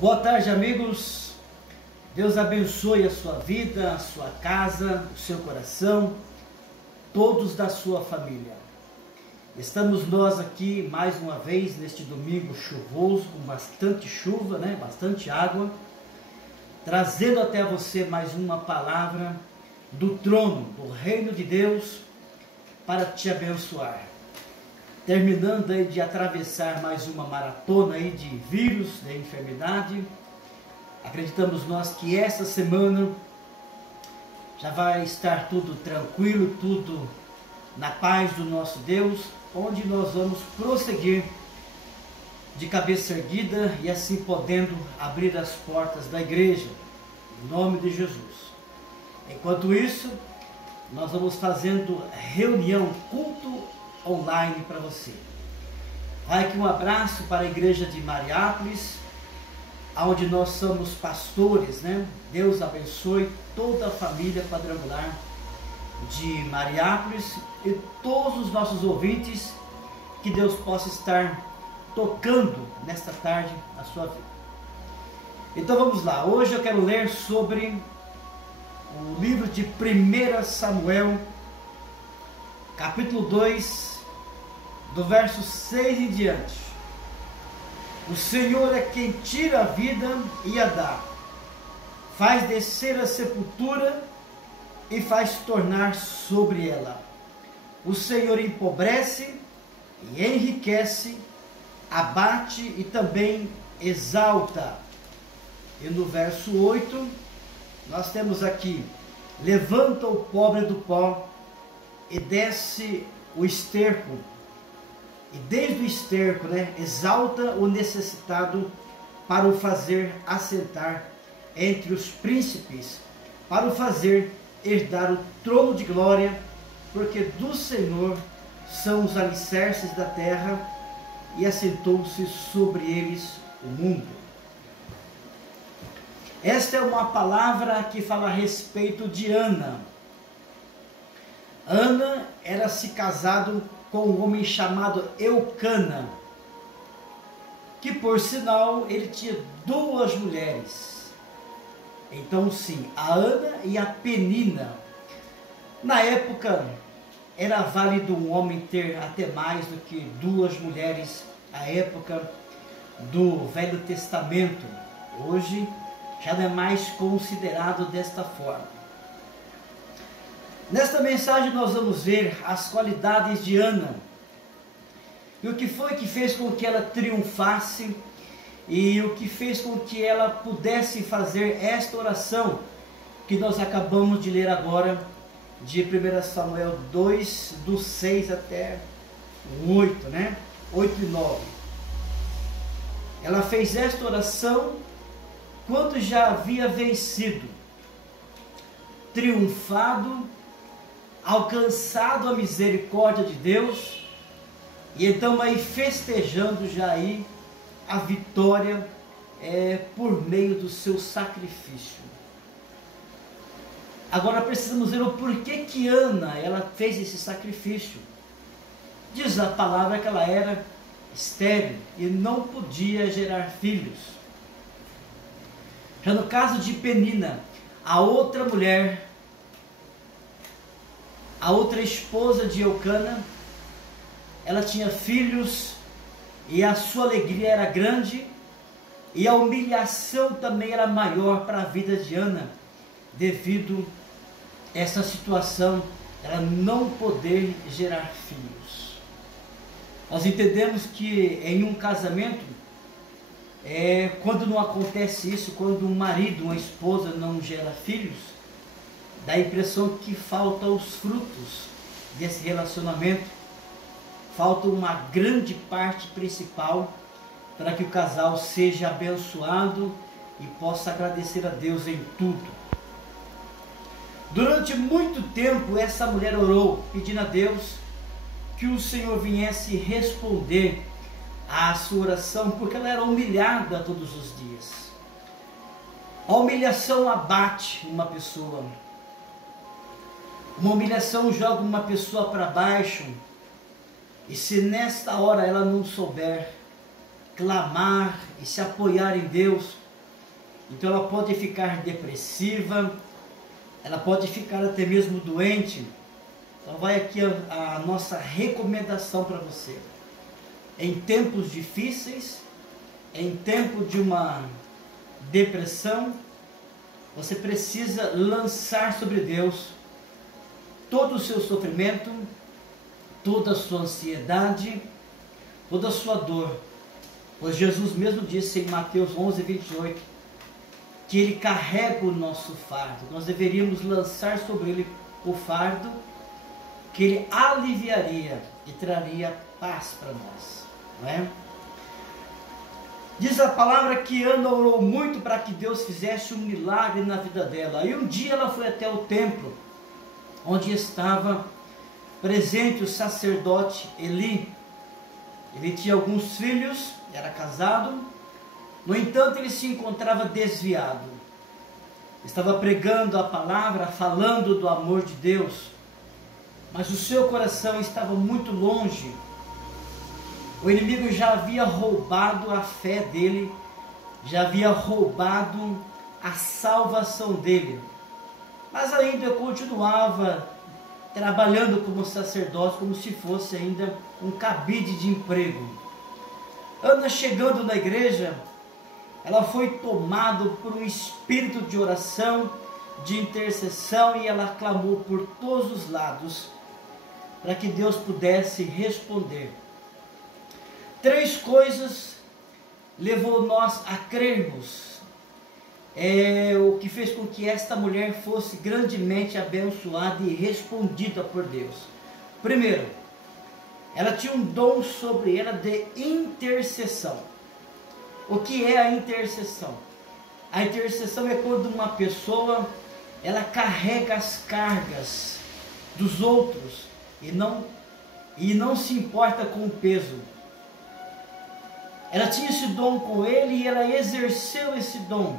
Boa tarde, amigos. Deus abençoe a sua vida, a sua casa, o seu coração, todos da sua família. Estamos nós aqui mais uma vez neste domingo chuvoso, com bastante chuva, bastante água, trazendo até você mais uma palavra do trono, do reino de Deus, para te abençoar. Terminando aí de atravessar mais uma maratona aí de vírus, de enfermidade, acreditamos nós que essa semana já vai estar tudo tranquilo, tudo na paz do nosso Deus, onde nós vamos prosseguir de cabeça erguida e assim podendo abrir as portas da igreja, em nome de Jesus. Enquanto isso, nós vamos fazendo reunião, culto online para você. Vai aqui um abraço para a igreja de Mariápolis, onde nós somos pastores, Deus abençoe toda a família quadrangular de Mariápolis e todos os nossos ouvintes, que Deus possa estar tocando nesta tarde a sua vida. Então vamos lá, hoje eu quero ler sobre o livro de 1 Samuel, capítulo 2, do verso 6 em diante. O Senhor é quem tira a vida e a dá, faz descer a sepultura e faz tornar sobre ela. O Senhor empobrece e enriquece, abate e também exalta. E no verso 8, nós temos aqui: levanta o pobre do pó e desce o esterco, e desde o esterco, exalta o necessitado para o fazer assentar entre os príncipes, para o fazer herdar o trono de glória, porque do Senhor são os alicerces da terra, e assentou-se sobre eles o mundo. Esta é uma palavra que fala a respeito de Ana. Ana era se casado com um homem chamado Eucana, que por sinal ele tinha duas mulheres. Então sim, a Ana e a Penina. Na época era válido um homem ter até mais do que duas mulheres, à época do Velho Testamento. Hoje já não é mais considerado desta forma. Nesta mensagem nós vamos ver as qualidades de Ana, e o que foi que fez com que ela triunfasse, e o que fez com que ela pudesse fazer esta oração que nós acabamos de ler agora, de 1 Samuel 2, do 6 até o 8, 8 e 9. Ela fez esta oração quando já havia vencido, triunfado, alcançado a misericórdia de Deus, e então aí festejando já aí a vitória por meio do seu sacrifício. Agora precisamos ver o porquê que Ana ela fez esse sacrifício. Diz a palavra que ela era estéril e não podia gerar filhos. Já no caso de Penina, a outra mulher, a outra esposa de Eucana, ela tinha filhos e a sua alegria era grande, e a humilhação também era maior para a vida de Ana, devido a essa situação, ela não poder gerar filhos. Nós entendemos que em um casamento, quando não acontece isso, quando um marido, uma esposa não gera filhos, dá a impressão que faltam os frutos desse relacionamento, falta uma grande parte principal para que o casal seja abençoado e possa agradecer a Deus em tudo. Durante muito tempo essa mulher orou, pedindo a Deus que o Senhor viesse responder à sua oração, porque ela era humilhada todos os dias. A humilhação abate uma pessoa. Uma humilhação joga uma pessoa para baixo, e se nesta hora ela não souber clamar e se apoiar em Deus, Então ela pode ficar depressiva, ela pode ficar até mesmo doente. Então vai aqui a nossa recomendação para você. Em tempos difíceis, em tempo de uma depressão, você precisa lançar sobre Deus todo o seu sofrimento, toda a sua ansiedade, toda a sua dor. Pois Jesus mesmo disse em Mateus 11, 28, que Ele carrega o nosso fardo. Nós deveríamos lançar sobre Ele o fardo, que Ele aliviaria e traria paz para nós. Não é? Diz a palavra que Ana orou muito para que Deus fizesse um milagre na vida dela. E um dia ela foi até o templo, onde estava presente o sacerdote Eli. Ele tinha alguns filhos, era casado, no entanto ele se encontrava desviado. Estava pregando a palavra, falando do amor de Deus, mas o seu coração estava muito longe. O inimigo já havia roubado a fé dele, já havia roubado a salvação dele. Mas ainda continuava trabalhando como sacerdote, como se fosse ainda um cabide de emprego. Ana, chegando na igreja, ela foi tomada por um espírito de oração, de intercessão, e ela clamou por todos os lados, para que Deus pudesse responder. 3 coisas levou nós a crermos, o que fez com que esta mulher fosse grandemente abençoada e respondida por Deus. Primeiro, ela tinha um dom sobre ela de intercessão. O que é a intercessão? A intercessão é quando uma pessoa, ela carrega as cargas dos outros e não se importa com o peso. Ela tinha esse dom com ele e ela exerceu esse dom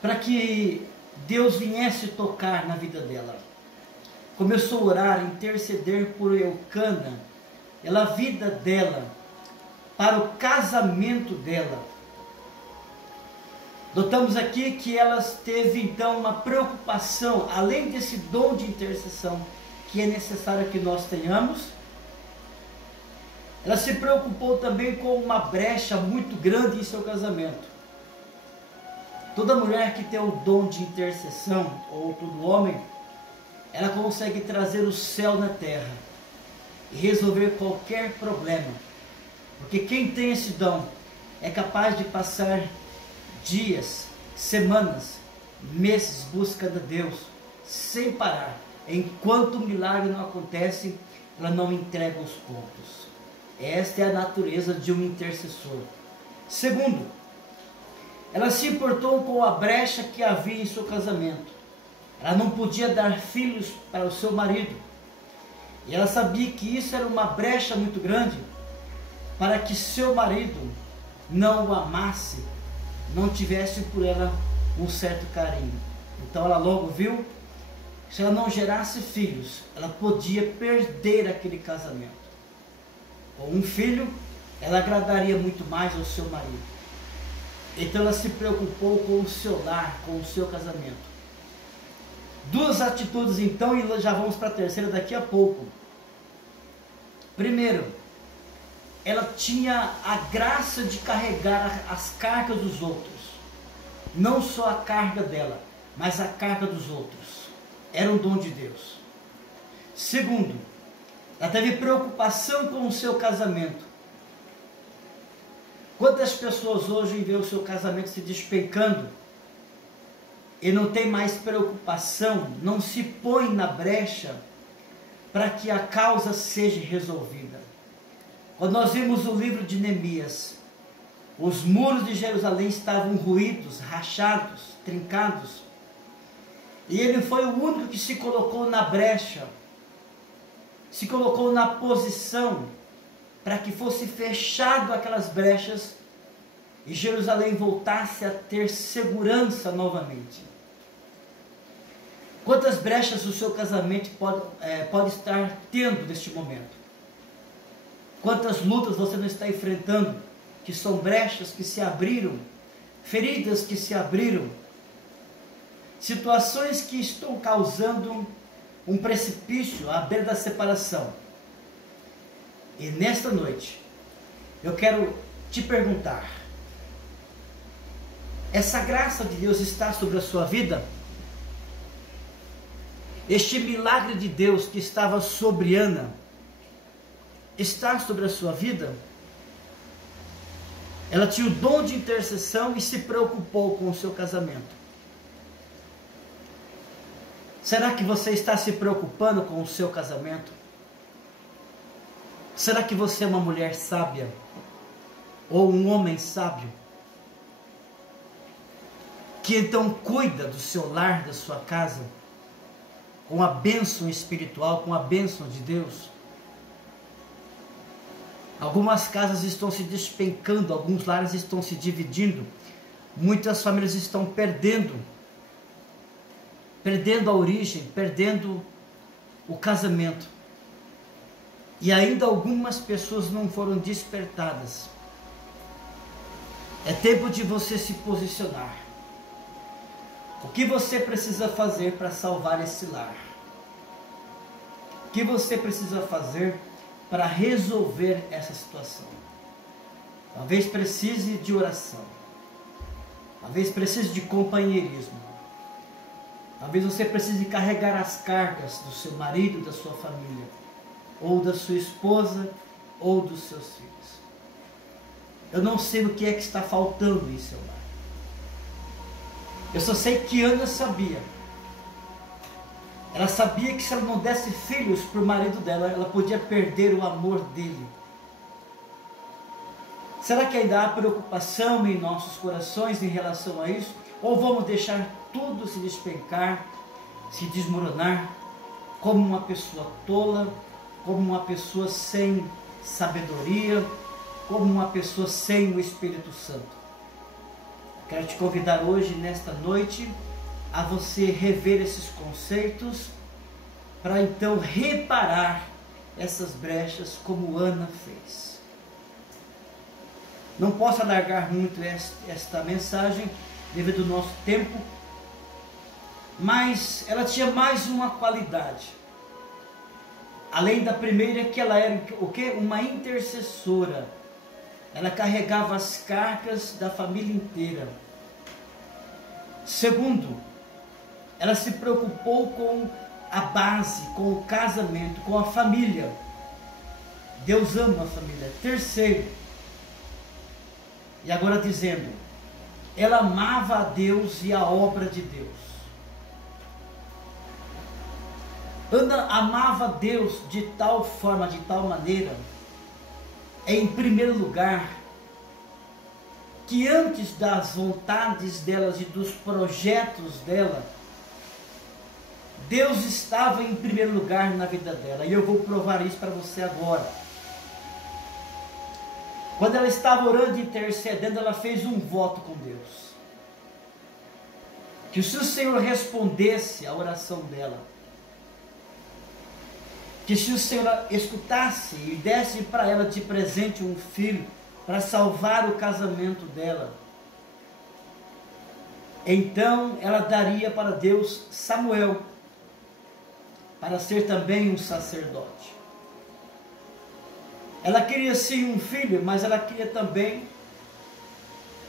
para que Deus viesse tocar na vida dela. Começou a orar, a interceder por Eucana, pela vida dela, para o casamento dela. Notamos aqui que ela teve então uma preocupação, além desse dom de intercessão que é necessário que nós tenhamos. Ela se preocupou também com uma brecha muito grande em seu casamento. Toda mulher que tem o dom de intercessão, ou todo homem, ela consegue trazer o céu na terra e resolver qualquer problema. Porque quem tem esse dom é capaz de passar dias, semanas, meses buscando a Deus, sem parar. Enquanto o milagre não acontece, ela não entrega os pontos. Esta é a natureza de um intercessor. Segundo, ela se importou com a brecha que havia em seu casamento. Ela não podia dar filhos para o seu marido. E ela sabia que isso era uma brecha muito grande para que seu marido não o amasse, não tivesse por ela um certo carinho. Então ela logo viu que se ela não gerasse filhos, ela podia perder aquele casamento. Com um filho, ela agradaria muito mais ao seu marido. Então ela se preocupou com o seu lar, com o seu casamento. 2 atitudes então, e já vamos para a terceira daqui a pouco. Primeiro, ela tinha a graça de carregar as cargas dos outros. Não só a carga dela, mas a carga dos outros. Era um dom de Deus. Segundo, ela teve preocupação com o seu casamento. Quantas pessoas hoje veem o seu casamento se despencando e não tem mais preocupação, não se põe na brecha para que a causa seja resolvida? Quando nós vimos o livro de Neemias, os muros de Jerusalém estavam ruídos, rachados, trincados, e ele foi o único que se colocou na brecha, se colocou na posição para que fosse fechado aquelas brechas e Jerusalém voltasse a ter segurança novamente. Quantas brechas o seu casamento pode estar tendo neste momento? Quantas lutas você não está enfrentando, que são brechas que se abriram feridas que se abriram, situações que estão causando um precipício à beira da separação. E nesta noite, eu quero te perguntar: essa graça de Deus está sobre a sua vida? Este milagre de Deus que estava sobre Ana, está sobre a sua vida? Ela tinha o dom de intercessão e se preocupou com o seu casamento. Será que você está se preocupando com o seu casamento? Será que você é uma mulher sábia? Ou um homem sábio? Que então cuida do seu lar, da sua casa, com a bênção espiritual, com a bênção de Deus? Algumas casas estão se despencando, alguns lares estão se dividindo, muitas famílias estão perdendo a origem, perdendo o casamento. E ainda algumas pessoas não foram despertadas. É tempo de você se posicionar. O que você precisa fazer para salvar esse lar? O que você precisa fazer para resolver essa situação? Talvez precise de oração. Talvez precise de companheirismo. Talvez você precise carregar as cargas do seu marido, da sua família, ou da sua esposa, ou dos seus filhos. Eu não sei o que é que está faltando em seu lar. Eu só sei que Ana sabia. Ela sabia que se ela não desse filhos para o marido dela, ela podia perder o amor dele. Será que ainda há preocupação em nossos corações em relação a isso? Ou vamos deixar tudo se despencar, se desmoronar, como uma pessoa tola, como uma pessoa sem sabedoria, como uma pessoa sem o Espírito Santo? Quero te convidar hoje, nesta noite, a você rever esses conceitos, para então reparar essas brechas como Ana fez. Não posso alargar muito esta mensagem, devido ao nosso tempo, mas ela tinha mais uma qualidade. Além da primeira, que ela era o quê? Uma intercessora. Ela carregava as cargas da família inteira. Segundo, ela se preocupou com a base, com o casamento, com a família. Deus ama a família. Terceiro, e agora dizendo, ela amava a Deus e a obra de Deus. Ana amava a Deus de tal forma, de tal maneira, em primeiro lugar, que antes das vontades delas e dos projetos dela, Deus estava em primeiro lugar na vida dela. E eu vou provar isso para você agora. Quando ela estava orando e intercedendo, ela fez um voto com Deus. Que se o Senhor respondesse a oração dela, que se o Senhor escutasse e desse para ela de presente um filho, para salvar o casamento dela, então ela daria para Deus Samuel, para ser também um sacerdote. Ela queria sim um filho, mas ela queria também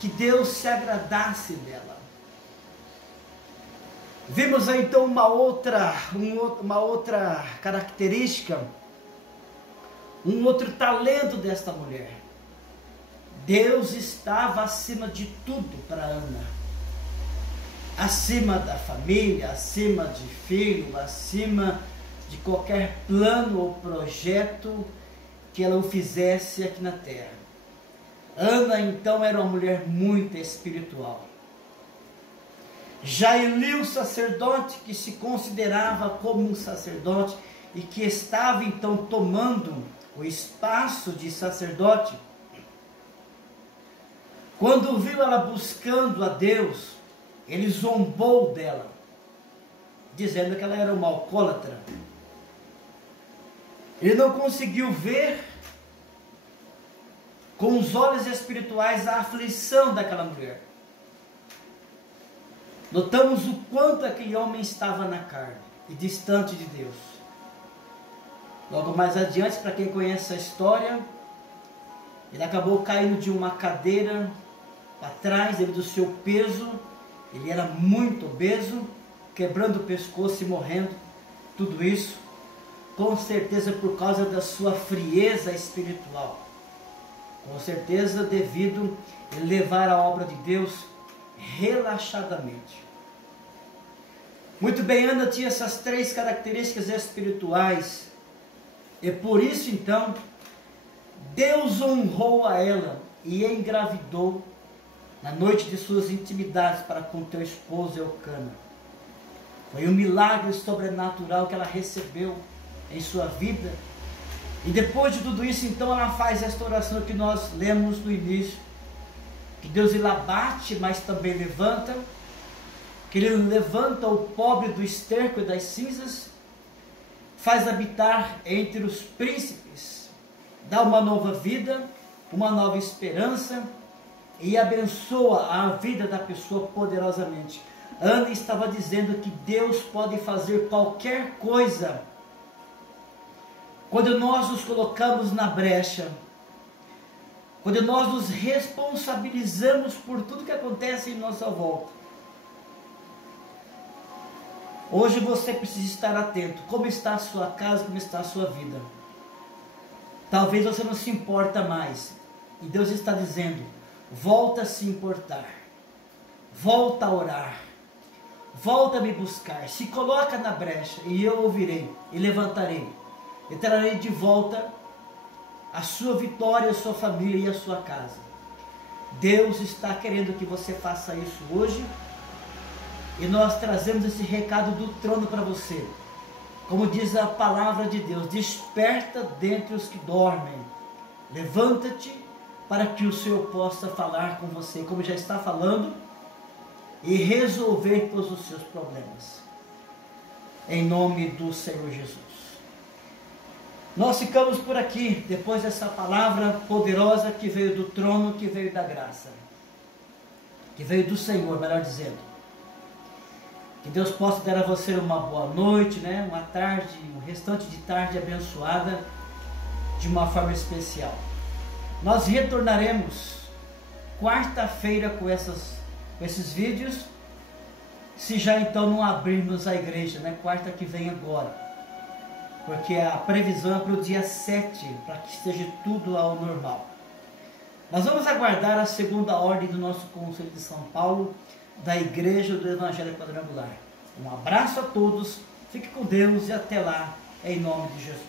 que Deus se agradasse dela. Vimos aí então uma outra característica, um outro talento desta mulher. Deus estava acima de tudo para Ana. Acima da família, acima de filho, acima de qualquer plano ou projeto que ela o fizesse aqui na terra. Ana então era uma mulher muito espiritual. Já Eli, o sacerdote, que se considerava como um sacerdote e que estava então tomando o espaço de sacerdote, quando viu ela buscando a Deus, ele zombou dela, dizendo que ela era uma alcoólatra. Ele não conseguiu ver com os olhos espirituais a aflição daquela mulher. notamos o quanto aquele homem estava na carne e distante de Deus. Logo mais adiante, para quem conhece a história, ele acabou caindo de uma cadeira para trás devido ao seu peso. Ele era muito obeso, quebrando o pescoço e morrendo. Tudo isso, com certeza, por causa da sua frieza espiritual. Com certeza, devido a ele levar a obra de Deus relaxadamente. Muito bem, Ana tinha essas 3 características espirituais. E por isso, então, Deus honrou a ela e engravidou na noite de suas intimidades para com teu esposo Eucana. Foi um milagre sobrenatural que ela recebeu em sua vida. E depois de tudo isso, então, ela faz esta oração que nós lemos no início. Que Deus ele abate, mas também levanta. Que ele levanta o pobre do esterco e das cinzas. Faz habitar entre os príncipes. Dá uma nova vida, uma nova esperança. E abençoa a vida da pessoa poderosamente. Ana estava dizendo que Deus pode fazer qualquer coisa quando nós nos colocamos na brecha, quando nós nos responsabilizamos por tudo que acontece em nossa volta. Hoje você precisa estar atento. Como está a sua casa, como está a sua vida? Talvez você não se importa mais. E Deus está dizendo, volta a se importar. Volta a orar. Volta a me buscar. Se coloca na brecha e eu ouvirei e levantarei. E trarei de volta a sua vitória, a sua família e a sua casa. Deus está querendo que você faça isso hoje. E nós trazemos esse recado do trono para você. Como diz a palavra de Deus, desperta dentre os que dormem. Levanta-te para que o Senhor possa falar com você, como já está falando, e resolver todos os seus problemas. Em nome do Senhor Jesus. Nós ficamos por aqui, depois dessa palavra poderosa que veio do trono, que veio da graça. Que veio do Senhor, melhor dizendo. Que Deus possa dar a você uma boa noite, né? Uma tarde, um restante de tarde abençoada, de uma forma especial. Nós retornaremos quarta-feira com esses vídeos, se já então não abrirmos a igreja, né? Quarta que vem agora. Porque a previsão é para o dia 7, para que esteja tudo ao normal. Nós vamos aguardar a segunda ordem do nosso Conselho de São Paulo, da Igreja do Evangelho Quadrangular. Um abraço a todos, fique com Deus e até lá, em nome de Jesus.